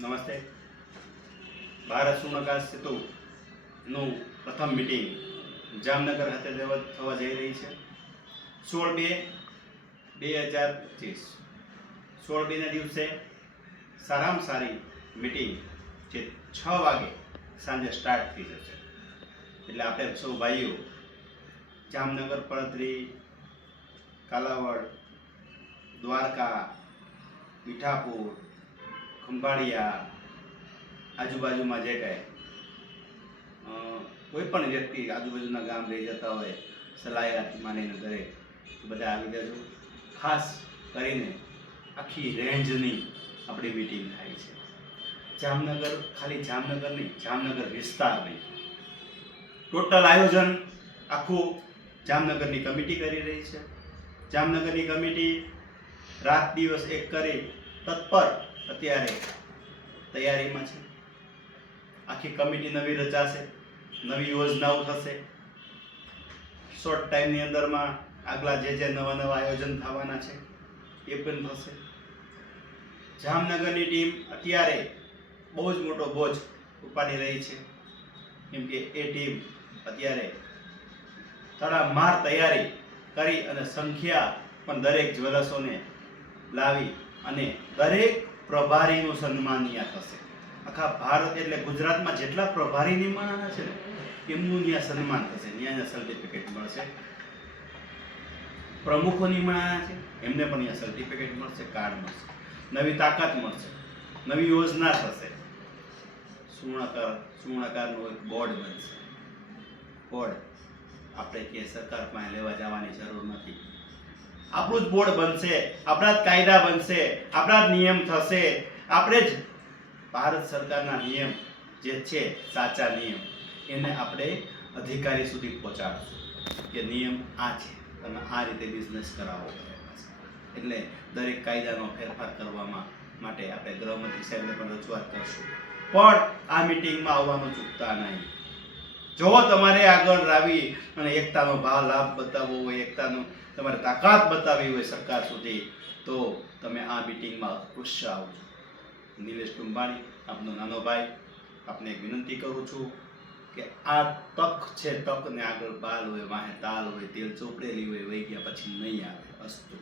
નમસ્તે. ભારત શૂન્યાવકાશ સેતુનું પ્રથમ મિટિંગ જામનગર ખાતે થવા જઈ રહી છે 16/2/2025. 16/2ના દિવસે સારામાં સારી મિટિંગ જે 6 વાગે સાંજે સ્ટાર્ટ થઈ જશે. એટલે આપણે સૌ ભાઈઓ જામનગર, પડદરી, કાલાવડ, દ્વારકા, મીઠાપુર, ખંભાળિયા આજુબાજુમાં જે કાંઈ કોઈ પણ વ્યક્તિ આજુબાજુના ગામ રહી જતા હોય, સલાયાથી માનીને દરેક બધા આવી જજો. ખાસ કરીને આખી રેન્જની આપણી મિટિંગ થાય છે. જામનગર, ખાલી જામનગર નહીં, જામનગર વિસ્તાર નહીં, ટોટલ આયોજન આખું જામનગરની કમિટી કરી રહી છે. જામનગરની કમિટી રાત દિવસ એક કરી તત્પર અત્યારે તૈયારીમાં છે. આખી કમિટી નવી રચાશે, નવી યોજનાઓ થશે. શોર્ટ ટાઈમની અંદરમાં આગલા જે નવા આયોજન થવાના છે એ પણ થશે. જામનગરની ટીમ અત્યારે બહુ જ મોટો બોજ ઉપાડી રહી છે, કેમ કે એ ટીમ અત્યારે તડામાર તૈયારી કરી અને સંખ્યા પણ દરેક જ્વેલર્સોને લાવી અને દરેક પ્રભારીનું સન્માન ત્યાં થશે. આખા ભારત એટલે ગુજરાતમાં જેટલા પ્રભારી નિમાણા છે ને એમનું ત્યાં સન્માન થશે, ત્યાંના સર્ટિફિકેટ મળશે. પ્રમુખો નિમાણા છે એમને પણ ત્યાં સર્ટિફિકેટ મળશે, કાર્ડ મળશે, નવી તાકાત મળશે, નવી યોજના થશે. સુવર્ણાકારનું એક બોર્ડ બનશે. બોર્ડ આપણે કે સરકાર પાસે લેવા જવાની જરૂર નથી. આપણું જ બોર્ડ બનશે, આપણા જ કાયદા બનશે, આપણા જ નિયમ થશે. આપણે જ ભારત સરકારના નિયમ જે છે સાચા નિયમ એને આપણે અધિકારી સુધી પહોંચાડશું કે નિયમ આ છે, તમે આ રીતે બિઝનેસ કરાવો. એટલે દરેક કાયદાનો ફેરફાર કરવામાં માટે આપણે ગૃહમંત્રી સાહેબને પણ રજૂઆત કરશું. પણ આ મિટિંગમાં આવવાનું ચૂકતા નહીં. જો તમારે આગળ લાવી અને એકતાનો લાભ બતાવવો હોય, એકતાનો તમારે તાકાત બતાવવી હોય સરકાર સુધી, તો તમે આ મિટિંગમાં અવશ્ય આવજો. નિલેશ ટુંબાણી, આપનો નાનો ભાઈ, આપને એક વિનંતી કરું છું કે આ તક છે, તકને આગળ બાલ હોય, વાહે તાલ હોય, તેલ ચોપડેલી હોય, વહી ગયા પછી નહીં આવે. અસ્તુ.